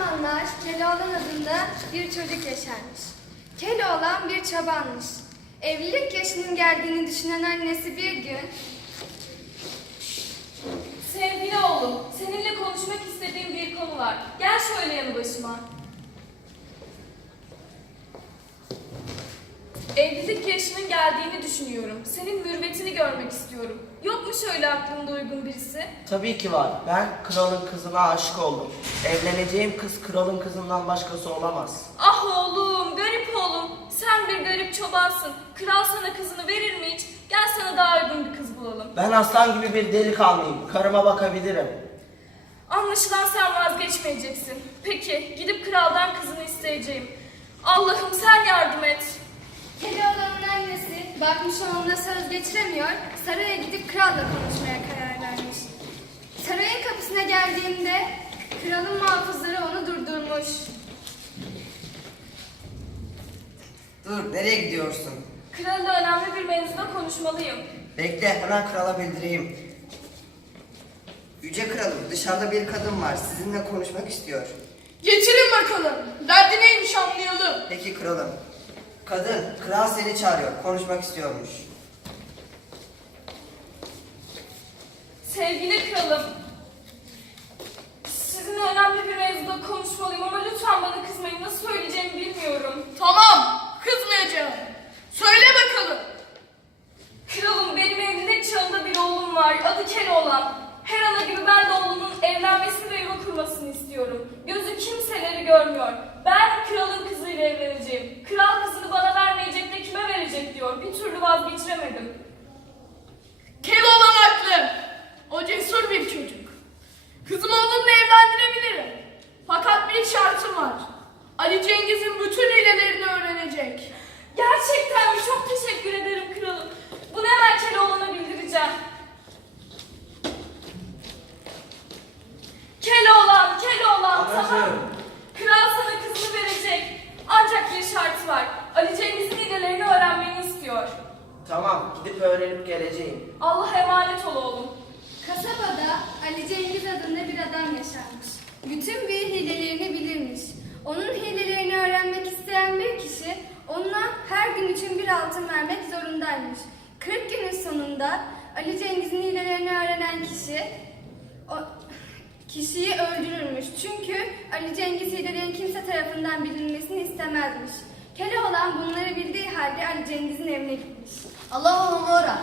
zamanlar Keloğlan adında bir çocuk yaşarmış. Keloğlan bir çobanmış. Evlilik yaşının geldiğini düşünen annesi bir gün... Sevgili oğlum, seninle konuşmak istediğim bir konu var. Gel şöyle yanı başıma. Evlilik yaşının geldiğini düşünüyorum. Senin mürvetini görmek istiyorum. Yok mu şöyle aklında uygun birisi? Tabii ki var. Ben kralın kızına aşık oldum. Evleneceğim kız kralın kızından başkası olamaz. Ah oğlum, garip oğlum. Sen bir garip çobansın. Kral sana kızını verir mi hiç? Gel sana daha uygun bir kız bulalım. Ben aslan gibi bir delikanlıyım. Karıma bakabilirim. Anlaşılan sen vazgeçmeyeceksin. Peki, gidip kraldan kızını isteyeceğim. Allah'ım sen yardım et. Keloğlan'ın annesi bakmış onunla söz geçiremiyor, saraya gidip kralla konuşmaya karar vermiş. Sarayın kapısına geldiğinde kralın muhafızları onu durdurmuş. Dur, nereye gidiyorsun? Kralla önemli bir mevzuda konuşmalıyım. Bekle, hemen krala bildireyim. Yüce kralım, dışarıda bir kadın var. Sizinle konuşmak istiyor. Getirin bakalım. Derdi neymiş anlayalım. Peki kralım. Kadın, kral seni çağırıyor. Konuşmak istiyormuş. Sevgili kralım, sizinle önemli bir mevzuda konuşmalıyım ama lütfen bana kızmayın. Nasıl söyleyeceğimi bilmiyorum. Tamam. Kızmayacağım. Söyle bakalım. Kralım, benim evlilik çağında bir oğlum var. Adı Keloğlan. Her ana gibi ben de oğlumun evlenmesini ve yuva kurmasını istiyorum. Gözü kimseleri görmüyor. Ben kralın kızıyla evleneceğim. Kral kızını bana vermeyecek de kime verecek diyor. Bir türlü vazgeçiremedim. Keloğlan haklı. O cesur bir çocuk. Kızımı onunla evlendirebilirim. Fakat bir şartım var. Ali Cengiz'in bütün hilelerini öğrenecek. Gerçekten mi? Çok teşekkür ederim kralım. Bunu hemen Keloğlan'a bildireceğim. Keloğlan, Keloğlan, tamam. Kral sana kızını verecek. Ancak bir şartı var. Ali Cengiz'in hilelerini öğrenmeni istiyor. Tamam, gidip öğrenip geleceğim. Allah'a emanet ol oğlum. Kasabada Ali Cengiz adında bir adam yaşarmış. Bütün bir hilelerini bilirmiş. Onun hilelerini öğrenmek isteyen bir kişi ona her gün için bir altın vermek zorundaymış. 40 günün sonunda Ali Cengiz'in hilelerini öğrenen kişiyi öldürürmüş. Çünkü Ali Cengiz hilelerin kimse tarafından bilinmesini istemezmiş. Keloğlan bunları bildiği halde Ali Cengiz'in evine gitmiş. Allah'ım ora.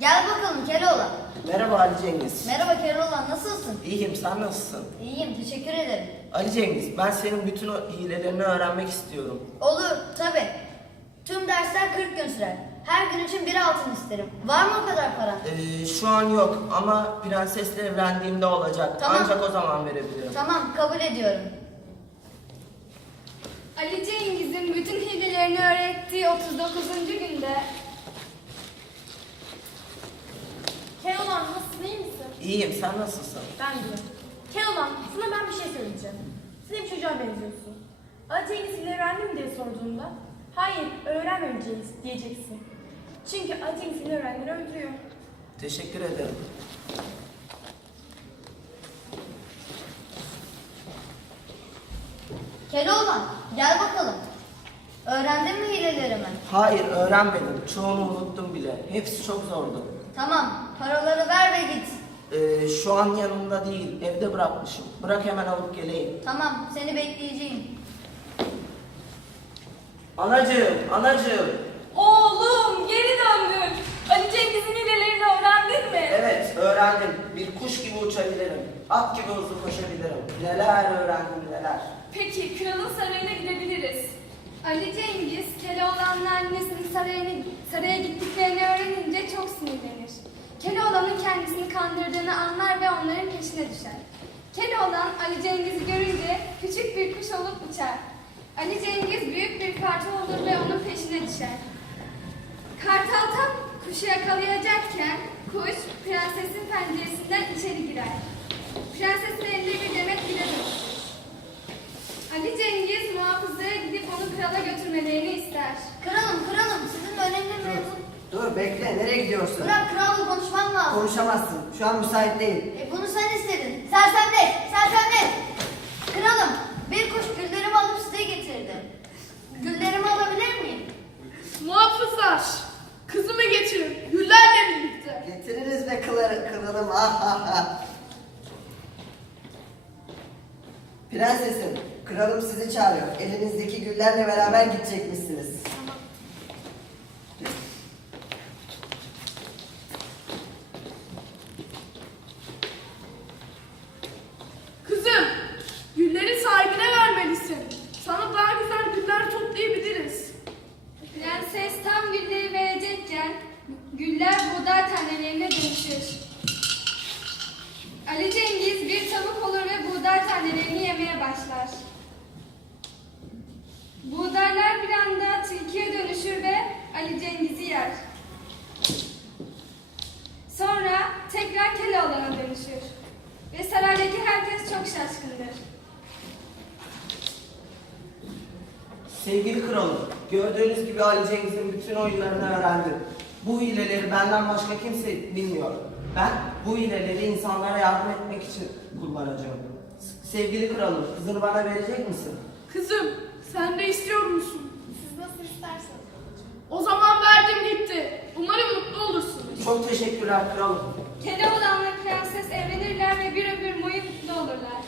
Gel bakalım Keloğlan. Merhaba Ali Cengiz. Merhaba Keloğlan, nasılsın? İyiyim, sen nasılsın? İyiyim, teşekkür ederim. Ali Cengiz, ben senin bütün o hilelerini öğrenmek istiyorum. Olur, tabi. Tüm dersler 40 gün sürer. Her gün için bir altın isterim. Var mı o kadar para? Şu an yok ama prensesle evlendiğimde olacak. Tamam. Ancak o zaman verebilirim. Tamam, kabul ediyorum. Ali Cengiz'in bütün hilelerini öğrettiği 39. günde Keloğlan nasılsın, iyi misin? İyiyim, sen nasılsın? Ben de. Keloğlan, sana ben bir şey söyleyeceğim. Sen bir çocuğa benziyorsun. Ali Cengiz ile öğrendin mi diye sorduğunda, hayır öğrenmeyeceğiz diyeceksin. Çünkü Ali Cengiz ile öğrenenleri öldürüyor. Teşekkür ederim. Keloğlan, gel bakalım. Öğrendin mi hilelerimi? Hayır, öğrenmedim. Çoğunu unuttum bile. Hepsi çok zordu. Tamam, paraları ver ve git. Şu an yanımda değil, evde bırakmışım. Bırak hemen alıp geleyim. Tamam, seni bekleyeceğim. Anacığım. Oğlum, geri döndün. Ali Cengiz'in hilelerini öğrendin mi? Evet, öğrendim. Bir kuş gibi uçabilirim. At gibi hızlı koşabilirim. Neler öğrendim, neler. Peki, kralın sarayına gidebiliriz. Ali Cengiz, Keloğlan'ın annesinin saraya gittiklerini öğrenince çok sinirlenir. Keloğlan'ın kendisini kandırdığını anlar ve onların peşine düşer. Keloğlan, Ali Cengiz'i görünce küçük bir kuş olup uçar. Ali Cengiz büyük bir kartal olur ve onun peşine düşer. Kartal tam kuşu yakalayacakken kuş prensesin penceresinden içeri girer. Prensesin elinde bir demet gül olur. Ali Cengiz muhafızlara gidip onu krala götürmelerini ister. Kralım, sizinle önemli mevzu. Dur, bekle. Nereye gidiyorsun? Bırak, kralla konuşmam lazım. Konuşamazsın. Şu an müsait değil. Bunu sen istedin. Sersemlet. Kralım, bir Prensesim, kralım sizi çağırıyor. Elinizdeki güllerle beraber gidecekmişsiniz. Kızım, gülleri sahibine vermelisin. Sana daha güzel güller toplayabiliriz. Prenses tam gülleri verecekken güller buğday tanelerine dönüşür. Ali Cengiz bir tavuk olur ve buğday tanelerini yemeye başlar. Buğdaylar bir anda tilkiye dönüşür ve Ali Cengiz'i yer. Sonra tekrar Keloğlan'a dönüşür. Ve saraydaki herkes çok şaşkındır. Sevgili kralım, gördüğünüz gibi Ali Cengiz'in bütün oyunlarını öğrendim. Bu hileleri benden başka kimse bilmiyor. Ben bu hileleri insanlara yardım etmek için kullanacağım. Sevgili kralım, kızını bana verecek misin? Kızım, sen de istiyor musun? Siz nasıl isterseniz. O zaman verdim gitti. Umarım mutlu olursunuz. Çok teşekkürler kralım. Keloğlan'la prenses evlenirler ve bir ömür boyu mutlu olurlar.